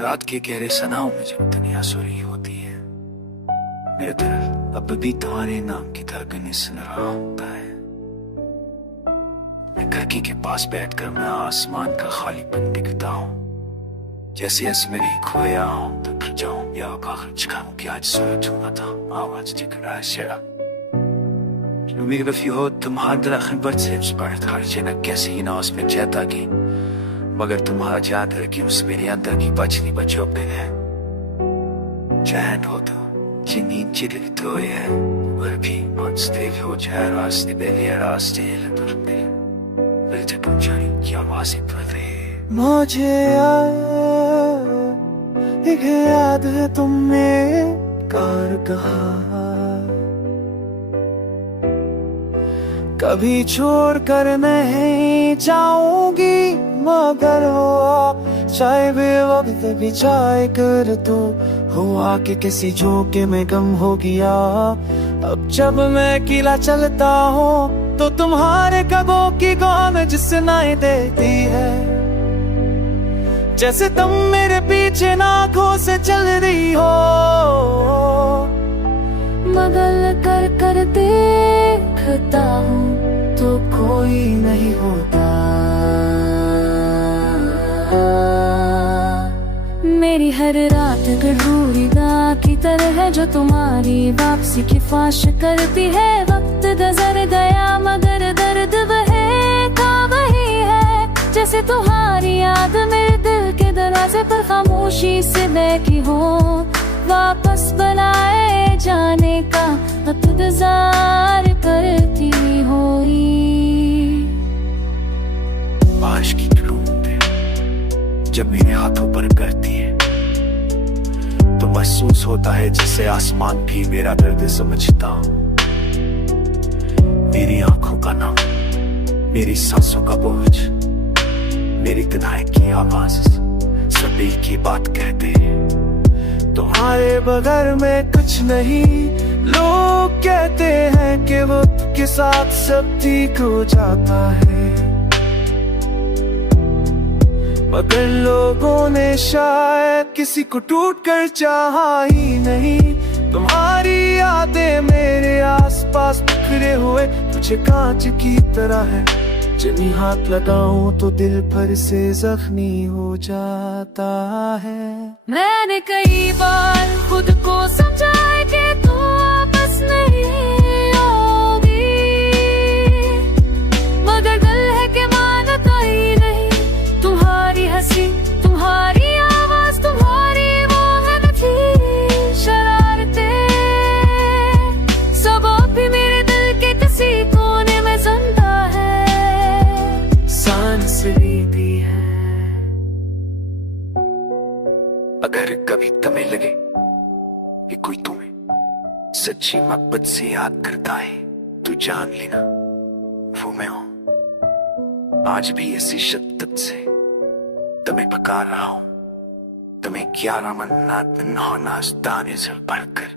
रात के गहरे सनाओं में जब दुनिया सुरी होती है, मेरा दिल अब भी तुम्हारे नाम की धड़कनें सुन रहा होता है। मैं खिड़की के पास बैठकर मैं आसमान का खालीपन दिखता हूँ, जैसे मेरी खोया हूँ तो फिर जाऊँ या आखिर खाऊं कि आज सूरज होना था, आवाज दिख रहा है शरा उम्मीद हो तुम्हारा खबर से हर जगह कैसे ही ना उसमें चेता की, मगर तुम्हारा याद है कि उस मेरे अंदर की बचनी बचो पे है चैन हो तो नींद चिड़ी तो है और भी मंस्ते हो जाए रास्ते पे रास्ते की आवाज़ें पड़े मुझे याद है तुमने कार कहा कभी छोड़ कर नहीं जाऊंगी, मगर हो चाहे बेवक्त भी चाहे कर तो हुआ कि किसी झोंके में गम हो गया। अब जब मैं किला चलता हूँ तो तुम्हारे कदमों की गौन सुनाई देती है, जैसे तुम मेरे पीछे नाखों से चल रही हो। बदल कर कर देखता हूँ तो कोई नहीं होता, मेरी हर रात गढ़ूरी गा की तरह है जो तुम्हारी वापसी की ख्वाहिश करती है। वक्त गुजर गया मगर दर्द वही है, जैसे तुम्हारी याद मेरे दिल के दरवाजे पर खामोशी से बैठी हो, वापस बनाए जाने का इंतजार करती होगी। बारिश की बूंदें जब मेरे हाथों पर गिरती है तो महसूस होता है जैसे आसमान भी मेरा दर्द समझता। मेरी आंखों का नाम, मेरी सांसों का बोझ, मेरी तन्हाई की आवाज सभी की बात कहते हैं तुम्हारे बगैर में कुछ नहीं। लोग कहते हैं कि वक्त के साथ सब ठीक हो जाता है, मगर लोगों ने शायद किसी को टूट कर चाहा ही नहीं। तुम्हारी यादें मेरे आसपास बिखरे हुए तुझे कांच की तरह है, जिन्हें हाथ लगाऊं तो दिल भर से जख्मी हो जाता है। मैंने कई बार खुद को समझाया कि तू वापस नहीं होगी, मगर दिल है कि मानता ही नहीं। तुम्हारी हंसी, तुम्हारी आवाज, तुम्हारी वो मेहनती शरारतें सब भी मेरे दिल के किसी कोने में जिंदा है, सांस लेती है। अगर कभी तुम्हें लगे कि कोई तुम्हें सच्ची मोहब्बत से याद करता है तो जान लेना वो मैं हूं। आज भी ऐसी शिद्दत से तुम्हें पुकार रहा हूं, तुम्हें 11 मन्नत दाने से भरकर